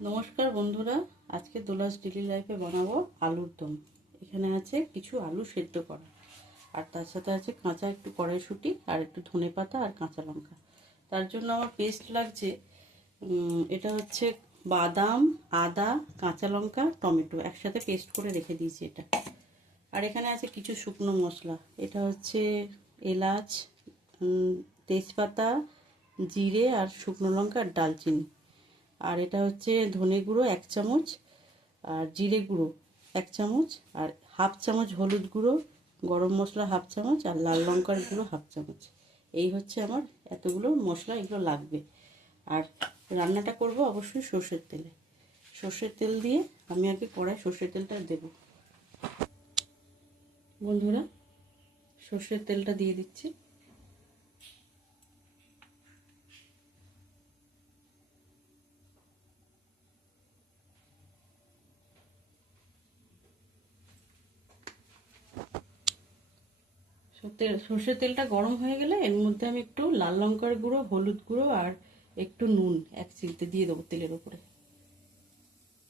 নমস্কার বন্ধুরা, আজকে দোলাস ডেলি লাইফে বানাবো আলুর দম। এখানে আছে কিছু আলু সেদ্ধ করা, আর তার সাথে আছে কাঁচা একটু কড়াইশুঁটি আর একটু ধনেপাতা আর কাঁচা লঙ্কা। তার জন্য আমার পেস্ট লাগছে, এটা হচ্ছে বাদাম, আদা, কাঁচা লঙ্কা, টমেটো একসাথে পেস্ট করে রেখে দিয়েছি এটা। আর এখানে আছে কিছু শুকনো মশলা, এটা হচ্ছে এলাচ, তেজপাতা, জিরে আর শুকনো লঙ্কা আর ডালচিনি। আর এটা হচ্ছে ধনে গুঁড়ো 1 চামচ, আর জিরে গুঁড়ো 1 চামচ, আর হাফ চামচ হলুদ গুঁড়ো, গরম মশলা হাফ চামচ, আর লাল লঙ্কার গুঁড়ো হাফ চামচ। এই হচ্ছে আমার এতগুলো মশলা, এগুলো লাগবে। আর রান্নাটা করব অবশ্যই সর্ষের তেলে। সর্ষের তেল দিয়ে আমি আগে কড়াই সর্ষের তেলটা দেব। বন্ধুরা, সর্ষের তেলটা দিয়ে দিচ্ছি। সর্ষের তেলটা গরম হয়ে গেলে এর মধ্যে আমি একটু লাল লঙ্কার গুঁড়ো, হলুদ গুঁড়ো আর একটু নুন এক চিমটে দিয়ে দেবো তেলের উপরে,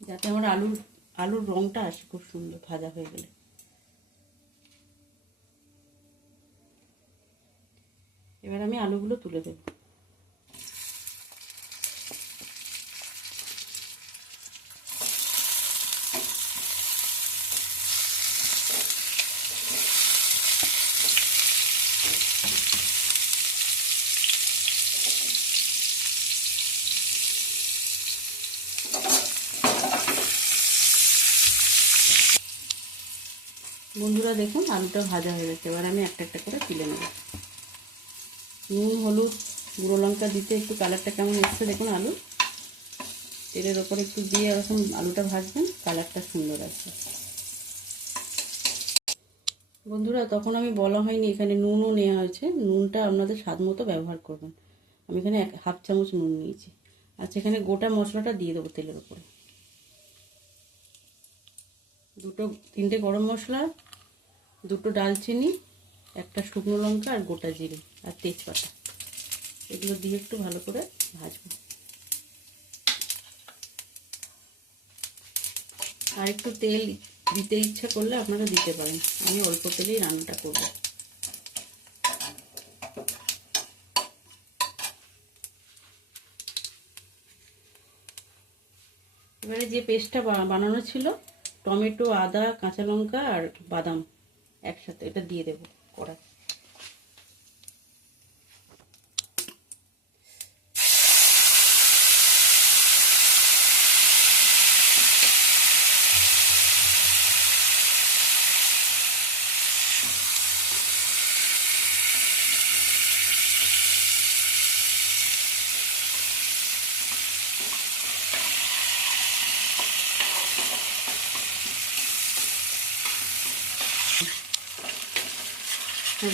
যাতে আমার আলুর রঙটা আসে খুব সুন্দর ভাজা হয়ে গেলে। এবার আমি আলুগুলো তুলে দেব। বন্ধুরা দেখুন, আলুটা ভাজা হয়ে গেছে। এবার আমি একটা একটা করে তুলে নেব। নুন, হলুদ, গুঁড়ো লঙ্কা দিতে একটু কালারটা কেমন এসছে দেখুন। আলু তেলের ওপর একটু দিয়ে এরকম আলুটা ভাজবেন, কালারটা সুন্দর আসবে। বন্ধুরা, তখন আমি বলা হয়নি এখানে নুনও নেওয়া হয়েছে। নুনটা আপনাদের স্বাদ মতো ব্যবহার করবেন। আমি এখানে হাফ চামচ নুন নিয়েছি। আচ্ছা, এখানে গোটা মশলাটা দিয়ে দেবো তেলের উপরে। তিনটে গরম মশলা, দুটো ডালচিনি, একটা শুকনো লঙ্কা আর গোটা জিরে আর তেজপাতা, এগুলো দিয়ে একটু ভালো করে ভাজবো। আর একটু তেল দিতে ইচ্ছা করলে আপনারা দিতে পারেন, আমি অল্প তেলেই রান্নাটা করব। এবারে যে পেস্টটা বানানো ছিল, টমেটো, আদা, কাঁচা লঙ্কা আর বাদাম একসাথে, এটা দিয়ে দেবো কড়াই।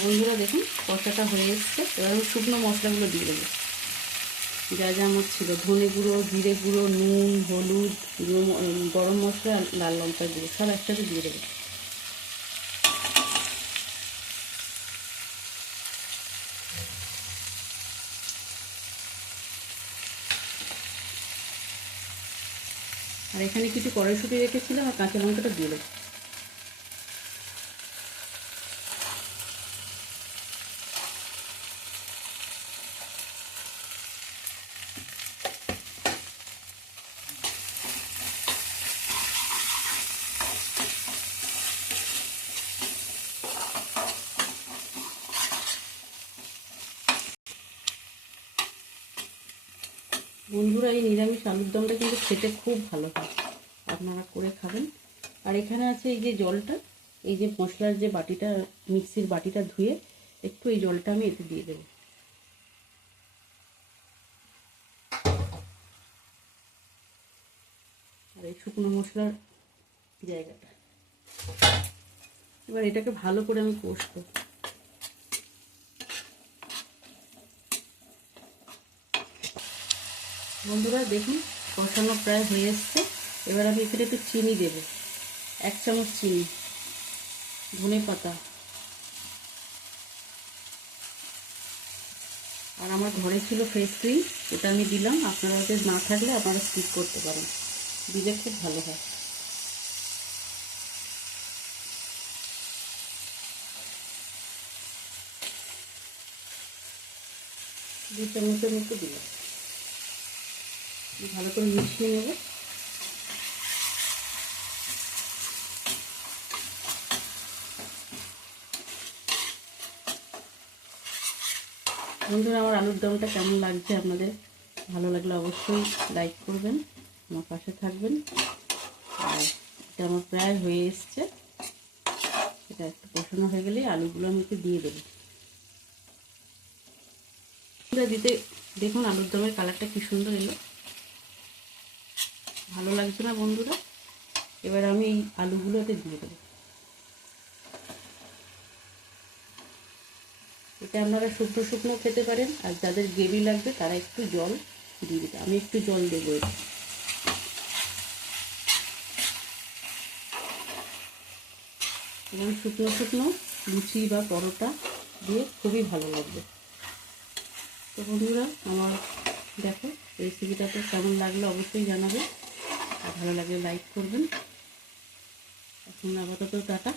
বন্ধুরা দেখুন, কষাটা হয়ে এসছে। এবার আমি শুকনো মশলাগুলো দিয়ে দেবো, যা যা আমার ছিল। ধনে গুঁড়ো, জিরে গুঁড়ো, নুন, হলুদ, গরম মশলা, লাল লঙ্কা গুঁড়ো সব একসাথে দিয়ে দেবো। আর এখানে কিছু কড়াইশুঁটি রেখেছিলাম, আর কাঁচা লঙ্কাটা দিয়ে দেবো। বন্ধুরা, এই নিরামিষ আলুর দমটা কিন্তু খেতে খুব ভালো হয়, আপনারা করে খাবেন। আর এখানে আছে এই যে জলটা, এই যে মশলার যে বাটিটা, মিক্সির বাটিটা ধুয়ে একটু এই জলটা আমি এতে দিয়ে দেবো। আর এই শুকনো মশলার জায়গাটা, এবার এটাকে ভালো করে আমি কষবো। বন্ধুরা দেখুন, কষানো প্রায় হয়ে এসছে। এবার আমি এখানে একটু চিনি দেবো, 1 চামচ চিনি, ধনে পাতা, আর আর আমার ঘরে ছিল ফ্রেশ ক্রিম, এটা আমি দিলাম। আপনারা ওদের না থাকলে আপনারা স্কিপ করতে পারেন, দিলে খুব ভালো হয়। 2 চামচের মতো দিলাম। ভালো করে মিশিয়ে নেব। বন্ধুরা, আমার আলুর দমটা কেমন লাগছে আপনাদের? ভালো লাগলে অবশ্যই লাইক করবেন, আমার পাশে থাকবেন। আর এটা আমার প্রায় হয়ে এসছে, এটা একটু কষানো হয়ে গেলে আলুগুলো আমি একটু দিয়ে দেবো। দিতে দেখুন আলুর দমের কালারটা কি সুন্দর এলো, ভালো লাগছে না বন্ধুরা? এবার আমি এই আলুগুলো এতে দিয়ে দেবো। এটা আপনারা শুকনো শুকনো খেতে পারেন, আর যাদের গ্রেভি লাগবে তারা একটু জল দিয়ে দেবে। আমি একটু জল দেবো। এবং শুকনো শুকনো লুচি বা পরোটা দিয়ে খুবই ভালো লাগবে। তো বন্ধুরা, আমার দেখো রেসিপিটা তো কেমন লাগলো অবশ্যই জানাবে, আর ভালো লাগলে লাইক করবেন। এখন আপাতত টাটা।